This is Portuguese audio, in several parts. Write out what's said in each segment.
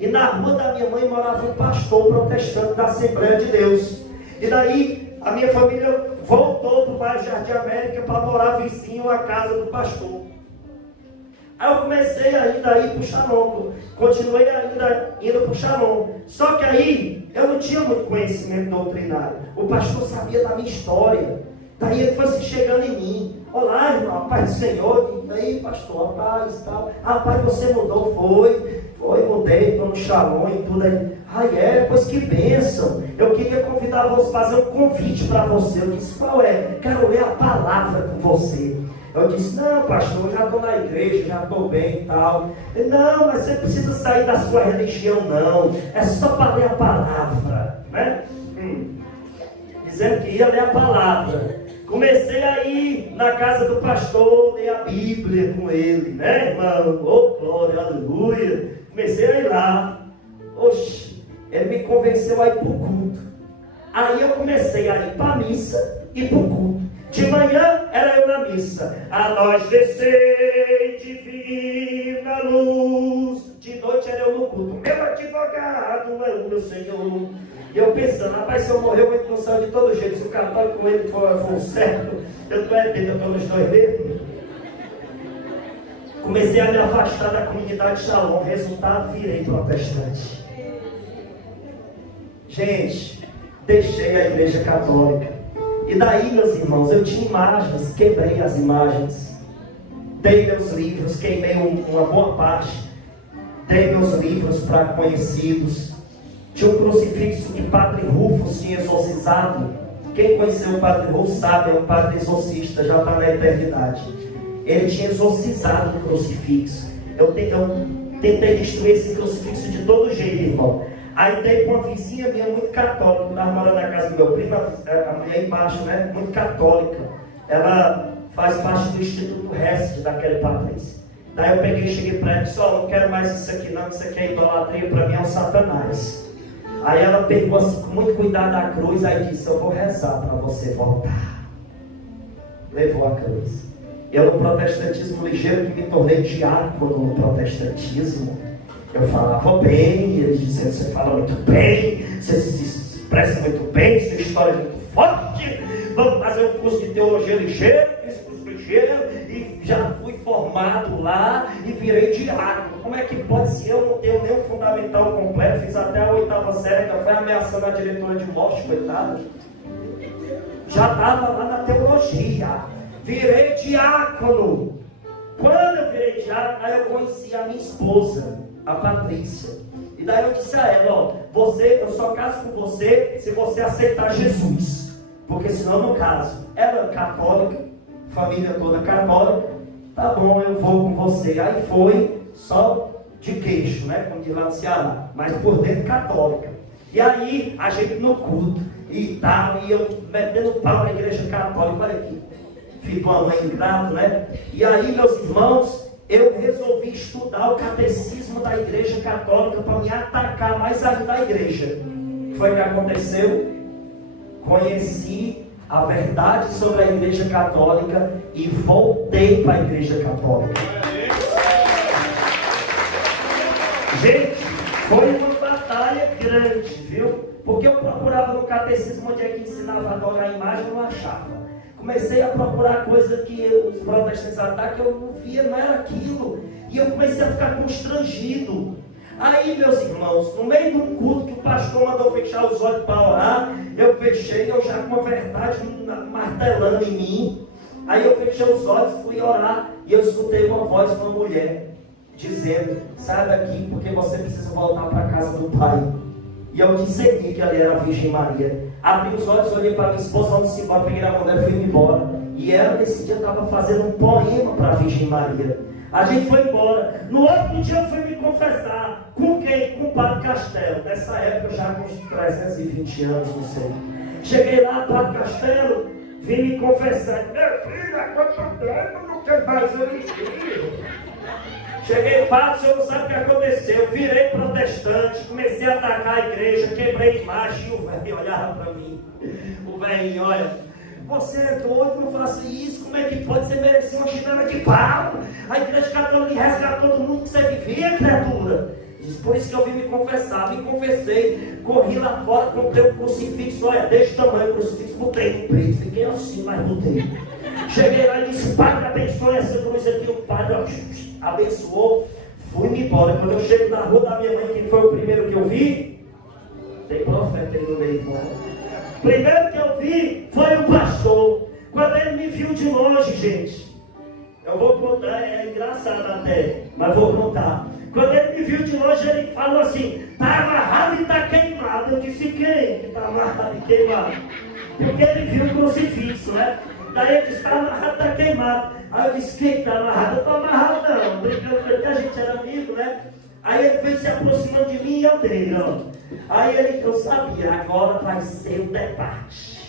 E na rua da minha mãe morava um pastor protestante da Assembleia de Deus. E daí a minha família voltou para o bairro Jardim América para morar vizinho à casa do pastor. Aí eu comecei ainda a ir para o Shalom, continuei ainda indo para o Shalom. Só que aí eu não tinha muito conhecimento doutrinário. O pastor sabia da minha história. Daí ele foi se chegando em mim. Olá, irmão, a paz do Senhor. E aí, pastor, a paz e tal. Rapaz, você mudou? Foi, mudei, estou no Shalom e tudo aí. Pois que bênção. Eu queria convidar você, fazer um convite para você. Eu disse, qual é? Quero ler a palavra com você. Eu disse, não, pastor, eu já estou na igreja, já estou bem e tal. Ele, não, mas você precisa sair da sua religião, não. É só para ler a palavra, né? Dizendo que ia ler a palavra. Comecei a ir na casa do pastor, ler a Bíblia com ele, né, irmão? Oh, glória, aleluia. Comecei a ir lá. Oxe, ele me convenceu a ir para o culto. Aí eu comecei a ir para a missa e para o culto. De manhã era eu na missa. A nós descei divina luz. De noite era eu no culto. Meu advogado é o meu Senhor. E eu pensando, rapaz, se eu morrer eu entro no céu de todo jeito. Se o católico com ele for certo, eu estou dentro, eu estou nos dois mesmo. Comecei a me afastar da comunidade Shalom. Resultado, virei protestante. Gente, deixei a igreja católica. E daí, meus irmãos, eu tinha imagens, quebrei as imagens. Dei meus livros, queimei uma boa parte. Dei meus livros para conhecidos. Tinha um crucifixo que Padre Rufus tinha exorcizado. Quem conheceu o Padre Rufus sabe, é um padre exorcista, já está na eternidade. Ele tinha exorcizado o crucifixo. Eu tentei destruir esse crucifixo de todo jeito, irmão. Aí dei com uma vizinha minha muito católica, que estava morando na casa do meu primo, a mulher embaixo, né? Muito católica. Ela faz parte do Instituto Hesed daquele Patrícia. Daí eu peguei e cheguei para ela e disse, não quero mais isso aqui não, isso aqui é idolatria, para mim é um satanás. Aí ela pegou assim, com muito cuidado a cruz, aí disse, eu vou rezar para você voltar. Levou a cruz. Eu no protestantismo ligeiro, que me tornei diácono no protestantismo, eu falava bem, eles diziam, você fala muito bem, você se expressa muito bem, sua história é muito forte, vamos fazer um curso de teologia ligeira, fiz curso ligeiro, e já fui formado lá, e virei diácono. Como é que pode ser? Eu não tenho nem o fundamental completo, fiz até a 8ª série, ainda foi ameaçando a diretora de morte, coitada. Já estava lá na teologia, virei diácono. Quando eu virei diácono, aí eu conheci a minha esposa, a Patrícia. E daí eu disse a ela, eu só caso com você se você aceitar Jesus. Porque senão eu não caso. Ela é católica, família toda católica. Tá bom, eu vou com você. Aí foi só de queixo, né? Como diz lá no Ceará. Mas por dentro católica. E aí a gente no culto e tal. E eu metendo pau na igreja católica. Olha aqui. Ficou uma mãe ingrata, né? E aí, meus irmãos, eu resolvi estudar o catecismo da igreja católica para me atacar mais ainda a igreja. Foi o que aconteceu? Conheci a verdade sobre a igreja católica e voltei para a igreja católica. Gente, foi uma batalha grande, viu? Porque eu procurava no catecismo onde é que ensinava a adorar a imagem, eu não achava. Comecei a procurar coisa que os protestantes atacam, eu não via, não era aquilo. E eu comecei a ficar constrangido. Aí, meus irmãos, no meio de um culto que o pastor mandou fechar os olhos para orar, eu fechei, eu já com uma verdade martelando em mim. Aí eu fechei os olhos, fui orar, e eu escutei uma voz de uma mulher, dizendo, sai daqui, porque você precisa voltar para a casa do Pai. E eu discerni que ali era a Virgem Maria. Abri os olhos, olhei para minha esposa, vamos embora, peguei na mão dela e fui embora. E ela nesse dia estava fazendo um poema para a Virgem Maria. A gente foi embora. No outro dia eu fui me confessar. Com quem? Com o Padre Castelo. Nessa época, já com uns 320 anos, não sei. Cheguei lá, Padre Castelo, vim me confessar. Meu filho, há quanto tempo não quer fazer isso? Cheguei, Padre, o senhor não sabe o que aconteceu. Virei protestante, comecei a atacar a igreja, quebrei imagem. E o velho olhava para mim. O velho, olha, você é doido, não faça isso. Como é que pode? Você merecer uma chinela de pau. A igreja católica resgatou todo mundo que você vivia, criatura. Diz, por isso que eu vim me confessar. Me confessei, corri lá fora, comprei um crucifixo, olha, desse tamanho o crucifixo, botei no peito, fiquei assim, mas botei. Cheguei lá e disse, Padre, abençoe essa cruz aqui. O Padre abençoou, fui-me embora. Quando eu chego na rua da minha mãe, quem foi o primeiro que eu vi? Tem profeta aí no meio, irmão. Primeiro que eu vi foi o pastor. Quando ele me viu de longe, gente, eu vou contar, é engraçado até, mas vou contar. Quando ele me viu de longe, ele falou assim, está amarrado e está queimado. Eu disse, quem está amarrado e queimado? Porque ele viu o crucifixo, né? Daí ele disse, está amarrado, está queimado. Aí eu disse, quem está amarrado? Eu estou amarrado não, brincando porque a gente era amigo, né? Aí ele veio se aproximando de mim e eu dei, ó. Aí eu sabia, agora vai ser o debate.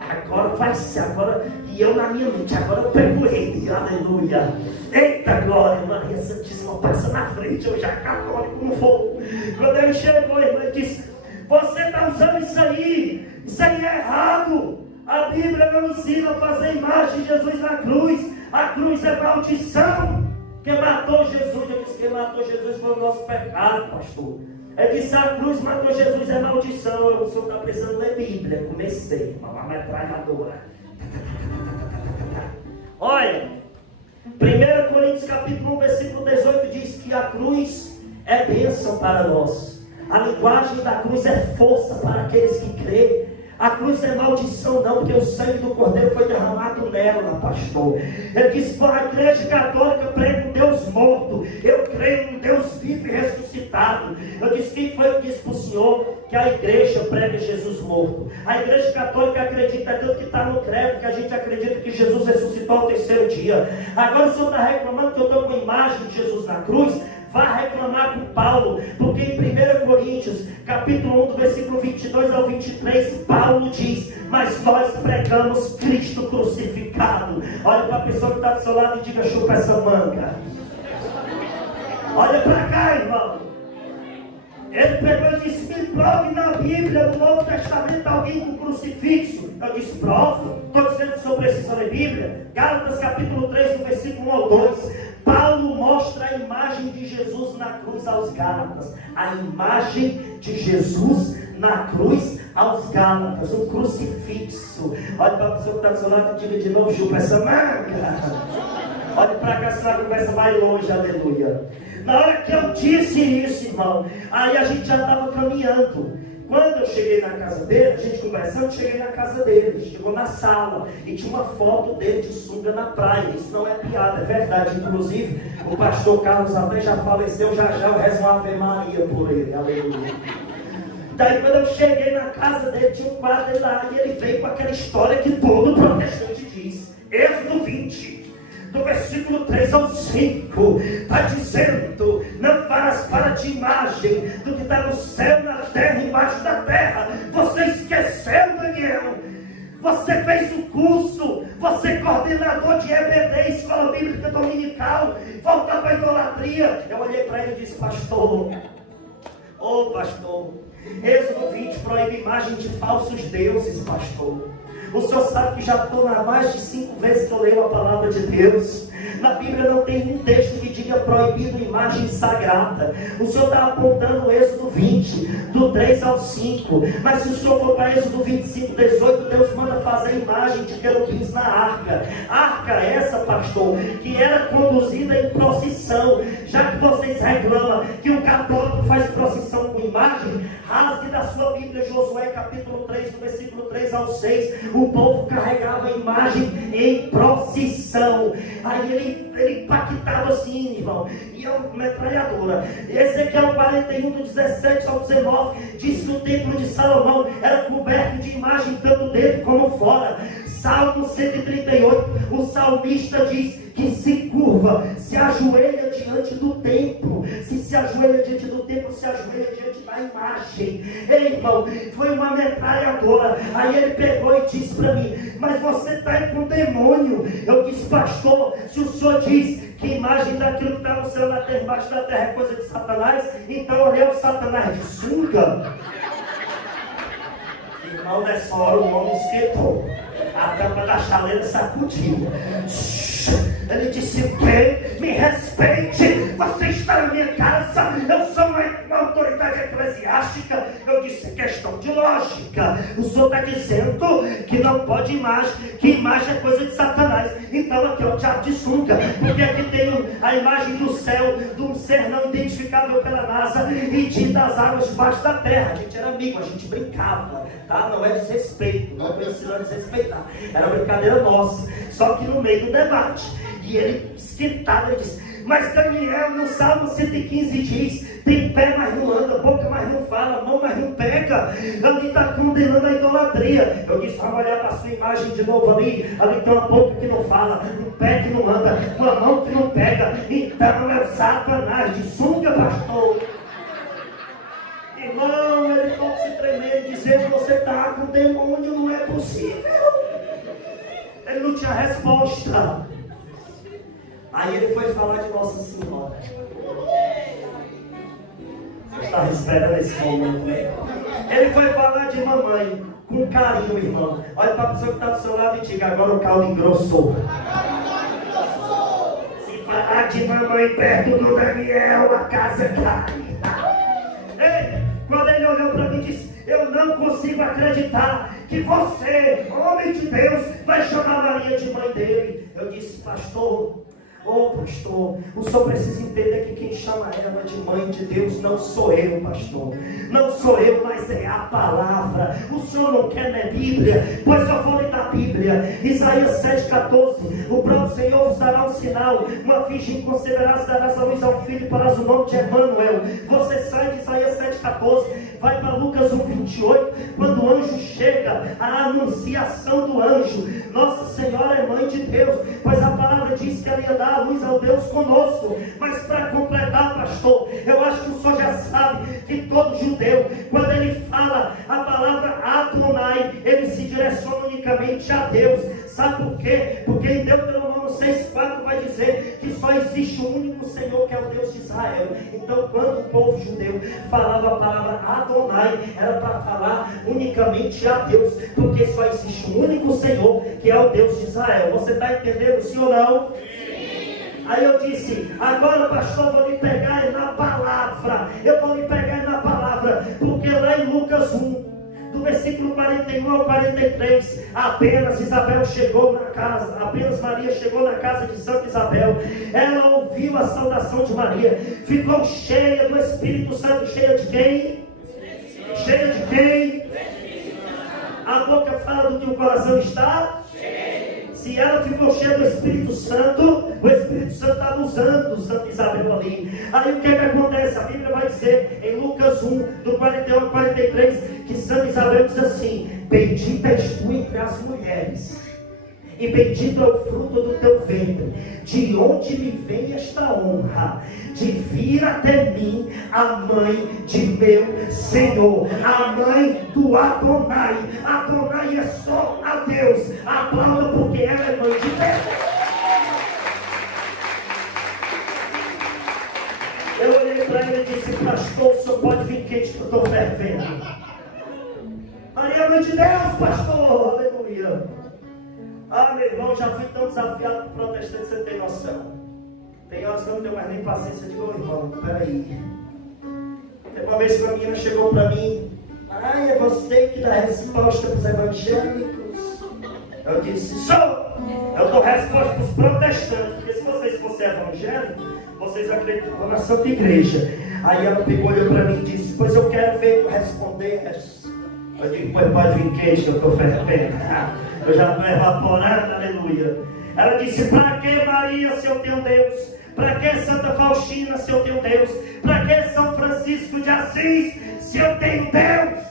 Agora vai ser, agora, e eu na minha mente, agora eu pego ele, aleluia. Eita glória, Maria Santíssima, passa na frente, eu já católico no fogo. Quando ele chegou, ele disse, você está usando isso aí é errado. A Bíblia não ensina a fazer imagem de Jesus na cruz. A cruz é maldição. Quem matou Jesus, eu disse, quem matou Jesus foi o nosso pecado, pastor. Ele disse, a cruz matou Jesus, é maldição. O senhor está precisando ler Bíblia. Comecei, uma metralhadora. Olha, 1 Coríntios capítulo 1, versículo 18 diz que a cruz é bênção para nós. A linguagem da cruz é força para aqueles que creem. A cruz é maldição não, porque o sangue do Cordeiro foi derramado nela, pastor. Ele disse, a igreja católica prega um Deus morto. Eu creio num Deus vivo e ressuscitado. Eu disse, quem foi que disse para o senhor que a igreja prega Jesus morto? A igreja católica acredita tanto que está no credo, que a gente acredita que Jesus ressuscitou ao terceiro dia. Agora o senhor está reclamando que eu estou com a imagem de Jesus na cruz? Vá reclamar com Paulo, porque em 1 Coríntios, capítulo 1, do versículo 22 ao 23, Paulo diz, mas nós pregamos Cristo crucificado. Olha para a pessoa que está do seu lado e diga, chupa essa manga. Olha para cá, irmão. Ele pegou e disse, me prove na Bíblia, no Novo Testamento, alguém com crucifixo. Eu disse, prova. Estou dizendo que o senhor precisa ler Bíblia. Gálatas capítulo 3, do versículo 1 ao 2. Paulo mostra a imagem de Jesus na cruz aos Gálatas. A imagem de Jesus na cruz aos Gálatas. Um crucifixo. Olha para a pessoa que está do seu lado e diga de novo, chupa essa manga. Olha para cá, senão a conversa vai longe, aleluia. Na hora que eu disse isso, irmão, aí a gente já estava caminhando. Quando eu cheguei na casa dele, a gente conversando, cheguei na casa dele, chegou na sala e tinha uma foto dele de sunga na praia. Isso não é piada, é verdade. Inclusive, o pastor Carlos até já faleceu, já eu rezo uma Ave Maria por ele, aleluia. Daí quando eu cheguei na casa dele, tinha um quadro lá e ele veio com aquela história que todo protestante diz. Êxodo 20. Do versículo 3 ao 5, está dizendo, não farás para ti imagem do que está no céu, na terra, embaixo da terra. Você esqueceu, Daniel? Você fez o curso, você é coordenador de EBD, Escola Bíblica Dominical, voltar para a idolatria. Eu olhei para ele e disse, pastor, pastor, Êxodo 20 proíbe imagem de falsos deuses, pastor. O senhor sabe que já estou há mais de 5 vezes que eu leio a palavra de Deus. Na Bíblia não tem um texto que diga proibido imagem sagrada. O senhor está apontando o Êxodo 20, do 3 ao 5. Mas se o senhor for para Êxodo 25, 18, Deus manda fazer imagem de querubins na arca. Arca essa, pastor, que era conduzida em procissão. Já que vocês reclamam que o católico faz procissão com imagem, rasgue da sua Bíblia Josué capítulo 3, do versículo 3 ao 6. O povo carregava a imagem em procissão. Aí ele impactava assim, irmão. E é uma metralhadora. Ezequiel 41, do 17 ao 19, diz que o templo de Salomão era coberto de imagem tanto dentro como fora. Salmo 138, o salmista diz que se curva, se ajoelha diante do templo. Se ajoelha diante do templo, se ajoelha diante da imagem. Ei, irmão, foi uma metralhadora. Aí ele pegou e disse para mim, mas você está com demônio. Eu disse, pastor, se o senhor diz que imagem daquilo que está no céu, na terra, embaixo da terra é coisa de Satanás, então olhei o Satanás de sunga. Irmão, nessa hora o homem esquentou. A tampa da chaleira sacudiu. Ele disse: quem me respeite, você está na minha casa, eu sou uma autoridade eclesiástica. Eu disse: questão de lógica. O senhor está dizendo que não pode imagem, que imagem é coisa de Satanás. Então aqui é o diabo de sunga, porque aqui tem a imagem do céu, de um ser não identificável pela NASA e das águas debaixo da terra. A gente era amigo, a gente brincava, tá? Não é desrespeito, não estou ensinando a desrespeitar, era brincadeira nossa, só que no meio do debate. E ele esquentava, ele disse: mas Daniel, no Salmo 115 diz: tem pé, mas não anda, boca, mas não fala, mão, mas não pega. Ali está condenando a idolatria. Eu disse: vamos olhar para a sua imagem de novo ali. Ali tem uma boca que não fala, um pé que não anda, uma mão que não pega. Então é o Satanás de sunga, pastor. Irmão, ele pode se tremer, dizer que você está com demônio, não é possível. Ele não tinha resposta. Aí ele foi falar de Nossa Senhora. Eu estava esperando esse momento, né? Ele foi falar de mamãe, com carinho, irmão. Olha para a pessoa que está do seu lado e diga: agora o caldo engrossou. Se falar de mamãe perto do Daniel, a casa cai. Ei, quando ele olhou para mim e disse: eu não consigo acreditar que você, homem de Deus, vai chamar Maria de mãe dele. Eu disse: pastor, pastor, o senhor precisa entender que quem chama ela de mãe de Deus não sou eu, pastor. Não sou eu, mas é a palavra. O senhor não quer ler Bíblia? Pois eu vou ler da Bíblia. Isaías 7,14. O próprio Senhor vos dará um sinal. Uma virgem conceberá, se darás a luz ao filho e porás o nome de Emanuel. Você sai de Isaías 7,14, vai para Lucas 1,28, quando o anjo chega, a anunciação do anjo. Nossa Senhora é mãe de Deus, pois a palavra diz que ela ia dar a luz ao Deus conosco. Mas para completar, pastor, eu acho que o senhor já sabe que todo judeu, quando ele fala a palavra Adonai, ele se direciona unicamente a Deus. Sabe por quê? Porque em Deuteronômio 6,4 vai dizer que só existe um único Senhor, que é o Deus de Israel. Então, quando o povo judeu falava a palavra Adonai, era para falar unicamente a Deus, porque só existe um único Senhor, que é o Deus de Israel. Você está entendendo, sim ou não? Aí eu disse: agora, pastor, eu vou lhe pegar na palavra. Eu vou lhe pegar na palavra, porque lá em Lucas 1, do versículo 41 ao 43, apenas Isabel chegou na casa, apenas Maria chegou na casa de Santa Isabel. Ela ouviu a saudação de Maria, ficou cheia do Espírito Santo. Cheia de quem? Cheia de quem? A boca fala do que o coração está cheio. Se ela ficou cheia do Espírito Santo, o Espírito Santo estava usando Santa Isabel ali. Aí o que acontece? A Bíblia vai dizer em Lucas 1, do 41 ao 43, que Santa Isabel diz assim: bendita és tu entre as mulheres, e bendito é o fruto do teu ventre. De onde me vem esta honra de vir até mim a mãe de meu Senhor, a mãe do Adonai. Adonai é só a Deus. Aplauda, porque ela é mãe de Deus. Eu olhei para ele e disse: pastor, o senhor pode vir quente que eu estou fervendo. Maria é mãe de Deus, pastor. Aleluia. Ah, meu irmão, já fui tão desafiado por protestante, você tem noção. Tem horas que eu não tenho mais nem paciência. Eu digo: ô irmão, peraí. Tem uma vez que a menina chegou para mim: ai, é você que dá resposta para os evangélicos. Eu disse: sou. Eu dou resposta para os protestantes, porque se vocês fossem evangélicos, vocês acreditam na Santa Igreja. Aí ela pegou, olhou para mim e disse: pois eu quero ver tu responder. Eu digo: pois pode vir queijo, que eu estou fervendo. Eu já estou evaporando, aleluia. Ela disse: para que Maria, se eu tenho Deus? Para que Santa Faustina, se eu tenho Deus? Para que São Francisco de Assis, se eu tenho Deus?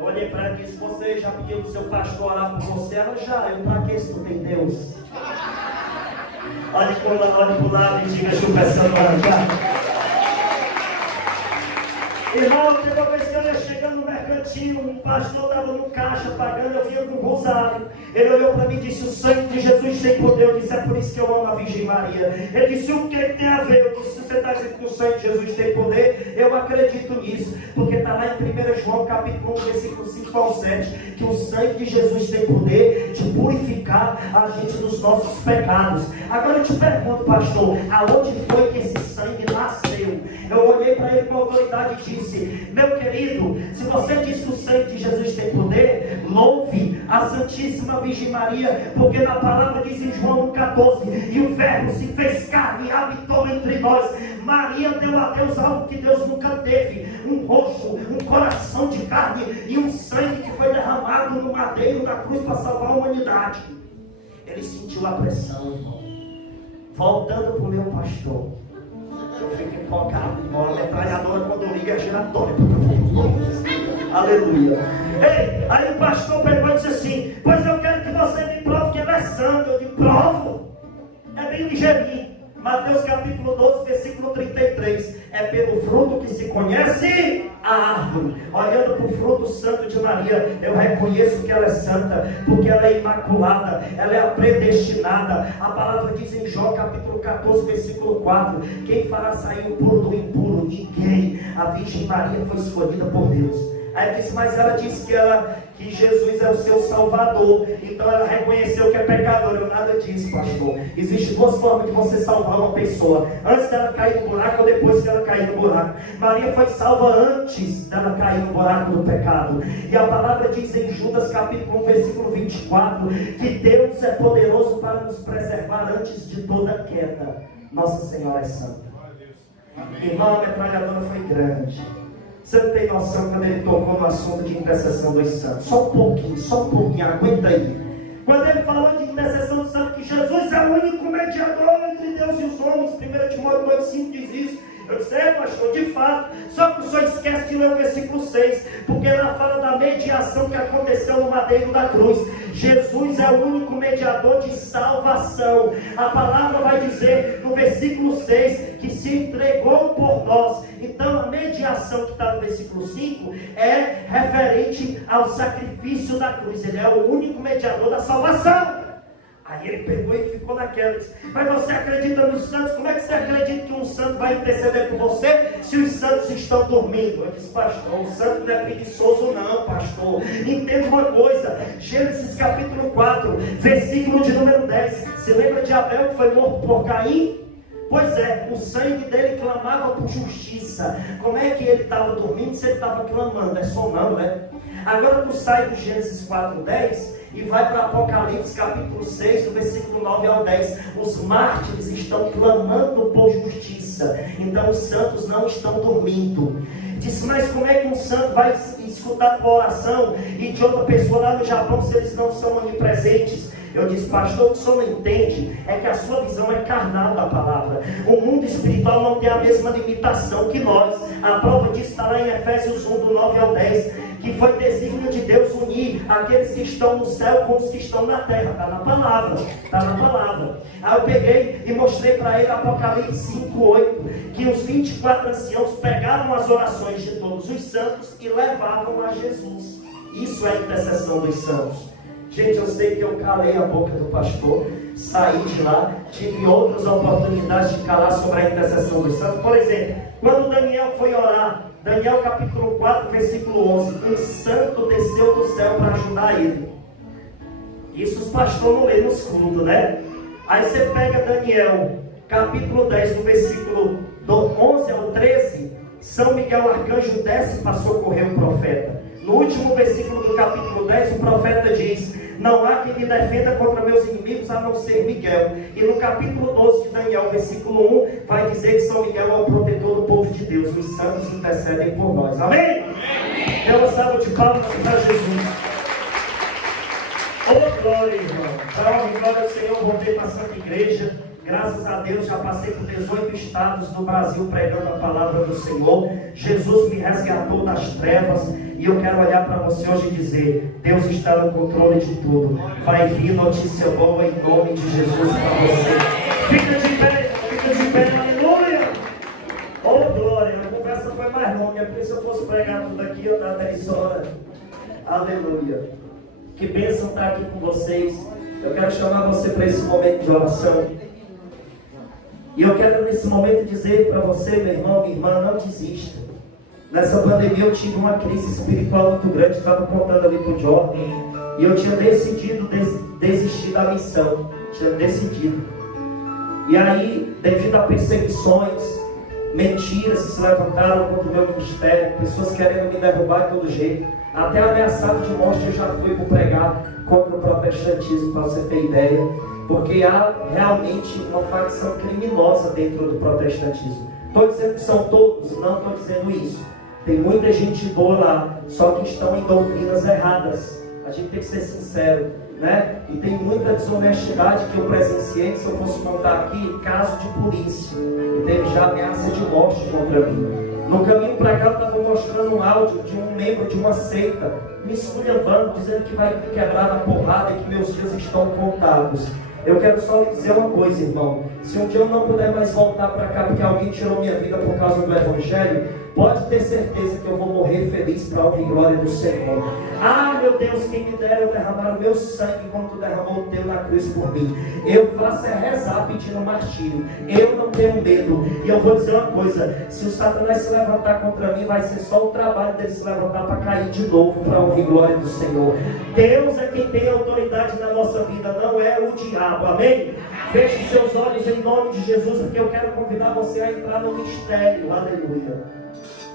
Eu olhei para ela e disse: você já pediu para o seu pastor orar por você? Ela já. Eu: para que se tu tem Deus? Olhe para o lado e diga: chupa essa manga. Irmão, teve uma vez que eu ia chegando no mercantil, um pastor estava no caixa pagando, eu vinha com um rosário. Ele olhou para mim e disse: o sangue de Jesus tem poder. Eu disse: é por isso que eu amo a Virgem Maria. Ele disse: o que tem a ver? Eu disse: você está dizendo que o sangue de Jesus tem poder? Eu acredito nisso, porque está lá em 1 João capítulo 1, versículo 5 ao 7, que o sangue de Jesus tem poder de purificar a gente dos nossos pecados. Agora eu te pergunto, pastor, aonde foi que esse sangue nasceu? Eu olhei para ele com autoridade e disse: meu querido, se você diz que o sangue de Jesus tem poder, louve a Santíssima Virgem Maria, porque na palavra diz em João 14: e o verbo se fez carne e habitou entre nós. Maria deu a Deus algo que Deus nunca teve: um rosto, um coração de carne e um sangue que foi derramado no madeiro da cruz para salvar a humanidade. Ele sentiu a pressão, irmão. Voltando para o meu pastor, eu fico empolgado, irmão. A metralhadora, quando liga, é giratória. Aleluia. Ei, aí o pastor pegou e disse assim: pois eu quero que você me prove que ele é santo. Eu digo: provo. É bem ligeirinho. Mateus capítulo 12, versículo 33. É pelo fruto que se conhece a árvore. Olhando para o fruto santo de Maria, eu reconheço que ela é santa, porque ela é imaculada, ela é a predestinada. A palavra diz em Jó capítulo 14, versículo 4: quem fará sair o puro do impuro? Ninguém. A Virgem Maria foi escolhida por Deus. Aí disse: mas ela disse que Jesus é o seu Salvador, então ela reconheceu que é pecadora. Eu nada disso, pastor. Existem duas formas de você salvar uma pessoa: antes dela cair no buraco ou depois que ela cair no buraco. Maria foi salva antes dela cair no buraco do pecado. E a palavra diz em Judas capítulo 1, versículo 24, que Deus é poderoso para nos preservar antes de toda queda. Nossa Senhora é santa. Irmão, a metralhadora foi grande. Você não tem noção quando ele tocou no assunto de intercessão dos santos. Só um pouquinho, aguenta aí. Quando ele falou de intercessão dos santos, que Jesus é o único mediador entre Deus e os homens, 1 Timóteo 2,5 diz isso. Eu disse: é, pastor, de fato. Só que o senhor esquece de ler o versículo 6, porque ela fala da mediação que aconteceu no madeiro da cruz. Jesus é o único mediador de salvação. A palavra vai dizer no versículo 6 que se entregou por nós. Então a mediação que está no versículo 5 é referente ao sacrifício da cruz. Ele é o único mediador da salvação. Aí ele pegou e ficou naquela: disse: mas você acredita nos santos? Como é que você acredita que um santo vai interceder por você se os santos estão dormindo? Eu disse: pastor, o santo não é preguiçoso não, pastor. Entenda uma coisa: Gênesis capítulo 4, versículo de número 10. Você lembra de Abel que foi morto por Caim? Pois é, o sangue dele clamava por justiça. Como é que ele estava dormindo se ele estava clamando? É sonando, né? Agora tu sai do Gênesis 4:10 e vai para Apocalipse capítulo 6, do versículo 9 ao 10. Os mártires estão clamando por justiça. Então os santos não estão dormindo. Disse: mas como é que um santo vai escutar a oração e de outra pessoa lá no Japão se eles não são onipresentes? Eu disse: pastor, o que o senhor não entende é que a sua visão é carnal da palavra. O mundo espiritual não tem a mesma limitação que nós. A prova disso está lá em Efésios 1, do 9 ao 10, que foi desígnio de Deus unir aqueles que estão no céu com os que estão na terra. Está na palavra, está na palavra. Aí eu peguei e mostrei para ele Apocalipse 5:8, que os 24 anciãos pegavam as orações de todos os santos e levavam a Jesus. Isso é a intercessão dos santos. Gente, eu sei que eu calei a boca do pastor, saí de lá, tive outras oportunidades de calar sobre a intercessão dos santos. Por exemplo, quando Daniel foi orar, Daniel capítulo 4, versículo 11, um santo desceu do céu para ajudar ele. Isso os pastores não lêem nos cultos, né? Aí você pega Daniel capítulo 10, do versículo do 11 ao 13, São Miguel Arcanjo desce para socorrer o profeta. No último versículo do capítulo 10, o profeta diz: não há quem me defenda contra meus inimigos a não ser Miguel. E no capítulo 12 de Daniel, versículo 1, vai dizer que São Miguel é o protetor do povo de Deus. Os santos intercedem por nós. Amém? Amém. Dê uma salva de palmas para Jesus. Oh, glória, irmão. Para glória ao Senhor, voltei para a Santa Igreja. Graças a Deus, já passei por 18 estados do Brasil pregando a palavra do Senhor. Jesus me resgatou das trevas. E eu quero olhar para você hoje e dizer: Deus está no controle de tudo. Vai vir notícia boa em nome de Jesus para você. Fica de pé, aleluia. Oh, glória. A conversa foi mais longa. é porque se eu fosse pregar tudo aqui, eu dava 10 horas. Aleluia. Que bênção estar aqui com vocês. Eu quero chamar você para esse momento de oração. E eu quero nesse momento dizer para você, meu irmão, minha irmã, não desista. Nessa pandemia eu tive uma crise espiritual muito grande, estava contando ali para o Jordan. E eu tinha decidido desistir da missão. Tinha decidido. E aí, devido a perseguições, mentiras que se levantaram contra o meu ministério, pessoas querendo me derrubar de todo jeito, até ameaçado de morte eu já fui por pregar contra o protestantismo, para você ter ideia, porque há realmente uma facção criminosa dentro do protestantismo. Estou dizendo que são todos? Não estou dizendo isso. Tem muita gente boa lá, só que estão em doutrinas erradas. A gente tem que ser sincero, né? E tem muita desonestidade que eu presenciei, que se eu fosse contar aqui, caso de polícia. E teve já ameaça de morte contra mim. No caminho para cá eu estava mostrando um áudio de um membro de uma seita, me esculhambando, dizendo que vai me quebrar na porrada e que meus dias estão contados. Eu quero só lhe dizer uma coisa, irmão. Se um dia eu não puder mais voltar para cá porque alguém tirou minha vida por causa do Evangelho, pode ter certeza que eu vou morrer feliz para a honra e glória do Senhor. Ah, meu Deus, quem me dera eu derramar o meu sangue como tu derramou o teu na cruz por mim. Eu faço é rezar pedindo martírio. Eu não tenho medo. E eu vou dizer uma coisa: se o Satanás se levantar contra mim, vai ser só o trabalho dele se levantar para cair de novo para a honra e glória do Senhor. Deus é quem tem autoridade na nossa vida, não é o diabo. Amém? Feche seus olhos em nome de Jesus, porque eu quero convidar você a entrar no mistério. Aleluia.